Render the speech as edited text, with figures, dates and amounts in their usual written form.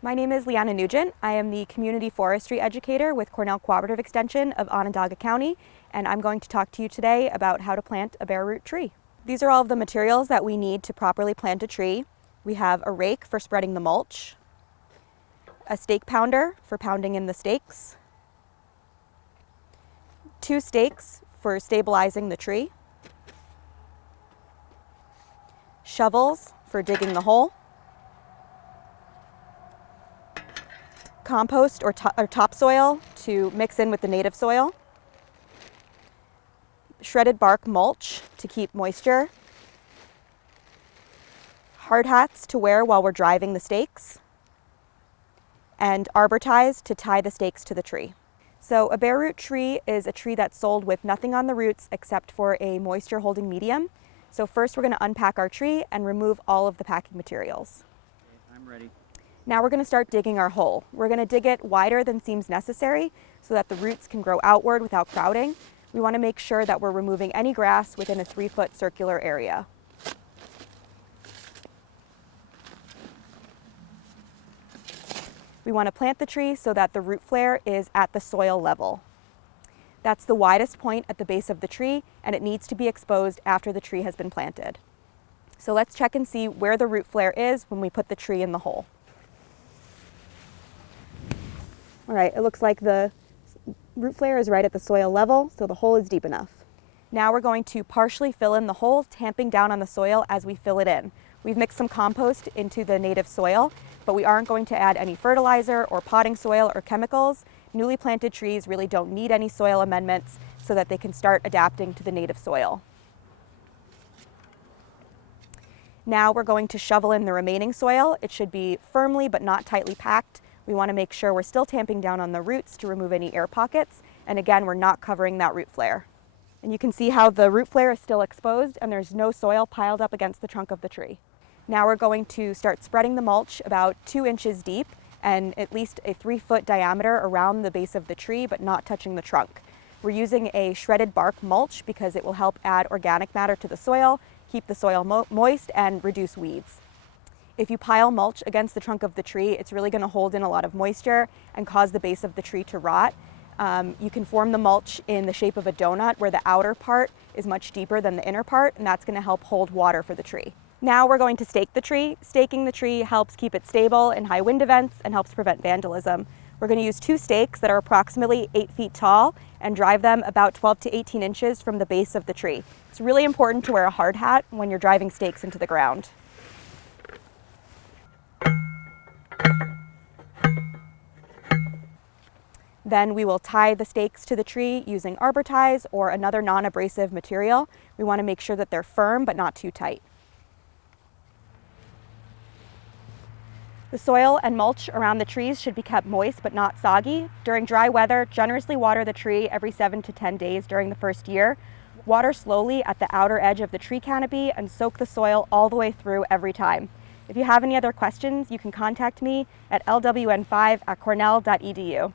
My name is Leanna Nugent. I am the Community Forestry Educator with Cornell Cooperative Extension of Onondaga County, and I'm going to talk to you today about how to plant a bare root tree. These are all of the materials that we need to properly plant a tree. We have a rake for spreading the mulch, a stake pounder for pounding in the stakes, 2 stakes for stabilizing the tree, shovels for digging the hole, compost or topsoil to mix in with the native soil, shredded bark mulch to keep moisture, hard hats to wear while we're driving the stakes, and arbor ties to tie the stakes to the tree. So a bare root tree is a tree that's sold with nothing on the roots except for a moisture holding medium. So first we're going to unpack our tree and remove all of the packing materials. Okay, I'm ready. Now we're going to start digging our hole. We're going to dig it wider than seems necessary so that the roots can grow outward without crowding. We want to make sure that we're removing any grass within a 3-foot circular area. We want to plant the tree so that the root flare is at the soil level. That's the widest point at the base of the tree, and it needs to be exposed after the tree has been planted. So let's check and see where the root flare is when we put the tree in the hole. All right, it looks like the root flare is right at the soil level, so the hole is deep enough. Now we're going to partially fill in the hole, tamping down on the soil as we fill it in. We've mixed some compost into the native soil, but we aren't going to add any fertilizer or potting soil or chemicals. Newly planted trees really don't need any soil amendments so that they can start adapting to the native soil. Now we're going to shovel in the remaining soil. It should be firmly but not tightly packed. We want to make sure we're still tamping down on the roots to remove any air pockets. And again, we're not covering that root flare. And you can see how the root flare is still exposed and there's no soil piled up against the trunk of the tree. Now we're going to start spreading the mulch about 2 inches deep and at least a 3-foot diameter around the base of the tree, but not touching the trunk. We're using a shredded bark mulch because it will help add organic matter to the soil, keep the soil moist, and reduce weeds. If you pile mulch against the trunk of the tree, it's really going to hold in a lot of moisture and cause the base of the tree to rot. You can form the mulch in the shape of a donut where the outer part is much deeper than the inner part, and that's going to help hold water for the tree. Now we're going to stake the tree. Staking the tree helps keep it stable in high wind events and helps prevent vandalism. We're going to use 2 stakes that are approximately 8 feet tall and drive them about 12 to 18 inches from the base of the tree. It's really important to wear a hard hat when you're driving stakes into the ground. Then we will tie the stakes to the tree using arbor ties or another non-abrasive material. We want to make sure that they're firm but not too tight. The soil and mulch around the trees should be kept moist but not soggy. During dry weather, generously water the tree every 7 to 10 days during the first year. Water slowly at the outer edge of the tree canopy and soak the soil all the way through every time. If you have any other questions, you can contact me at lwn5@cornell.edu.